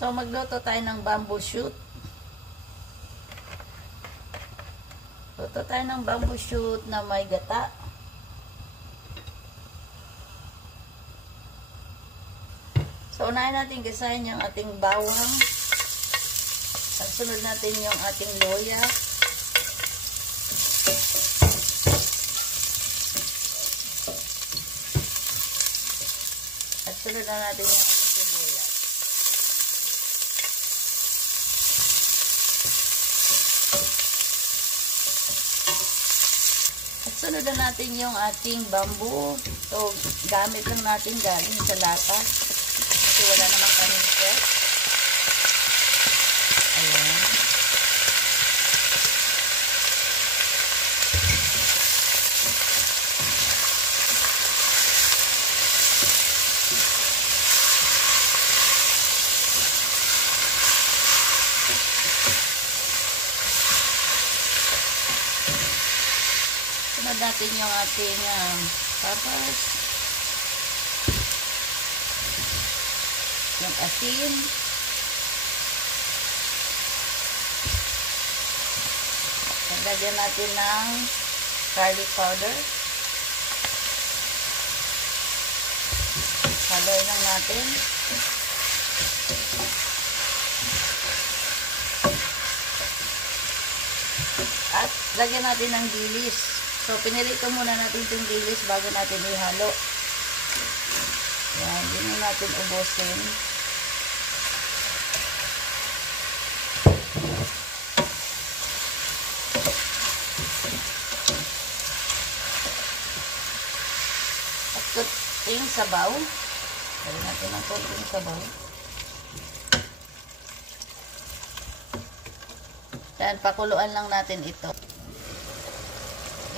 So, magluto tayo ng bamboo shoot. Luto tayo ng bamboo shoot na may gata. So, unahin natin gasahin yung ating bawang. At sunod natin yung ating loya. At sunod na natin yung ating sibuyas. At sunod na natin yung ating bamboo. So, gamit lang natin galing sa lata. Kasi wala namang paninset. Ayan. Sunod natin yung ating peppers. Yung asin. Lagyan natin ng garlic powder. Haluin lang natin. At lagyan natin ng dilis. So, pinirito muna natin itong dilis bago natin ihalo. Yan, hindi natin ubusin. At kunting sabaw. Lagyan natin ng kunting sabaw. Yan, pakuluan lang natin ito.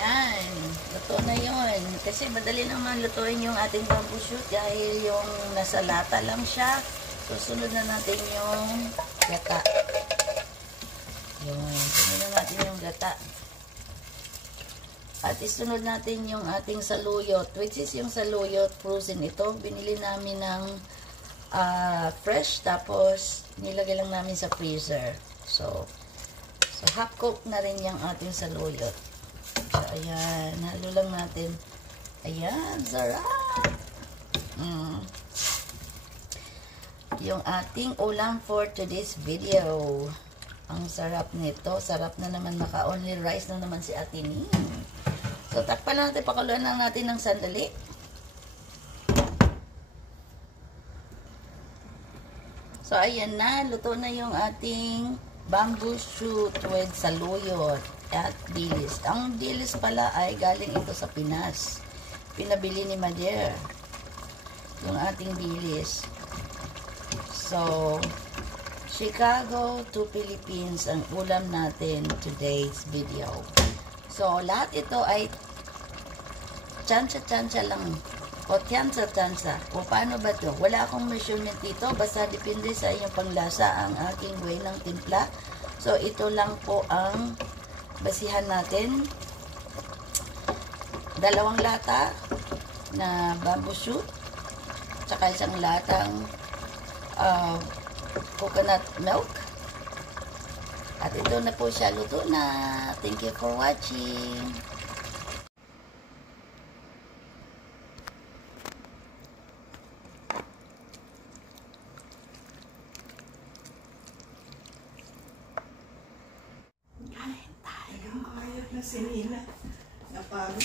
Yan, luto na yun. Kasi madali naman lutuin yung ating bamboo shoot dahil yung nasa lata lang siya. Susunod na natin yung gata. Yun, sunod na natin yung gata. At isunod natin yung ating saluyot, which is yung saluyot frozen ito. Binili namin ng fresh, tapos nilagay lang namin sa freezer. So half cook na rin yung ating saluyot. So, ayan. Halo lang natin. Ayan. Sarap! Yung ating ulam for today's video. Ang sarap nito. Sarap na naman. Naka-only rice na naman si Ate Ning. So, takpan lang natin. Pakuluan lang natin ng sandali. So, ayan na. Luto na yung ating bamboo shoot with saluyot at dilis. Ang dilis pala ay galing ito sa Pinas. Pinabili ni Mader yung ating dilis. So, Chicago to Philippines ang ulam natin today's video. So, lahat ito ay tsansa-tsansa lang. O tyansa-tyansa. O paano ba ito? Wala akong measurement dito. Basta depende sa inyong panglasa ang aking way ng timpla. So, ito lang po ang basihan natin. 2 lata na bamboo shoot. Tsaka isang latang coconut milk. At ito na po siya. Luto na. Thank you for watching. Sinina na paro.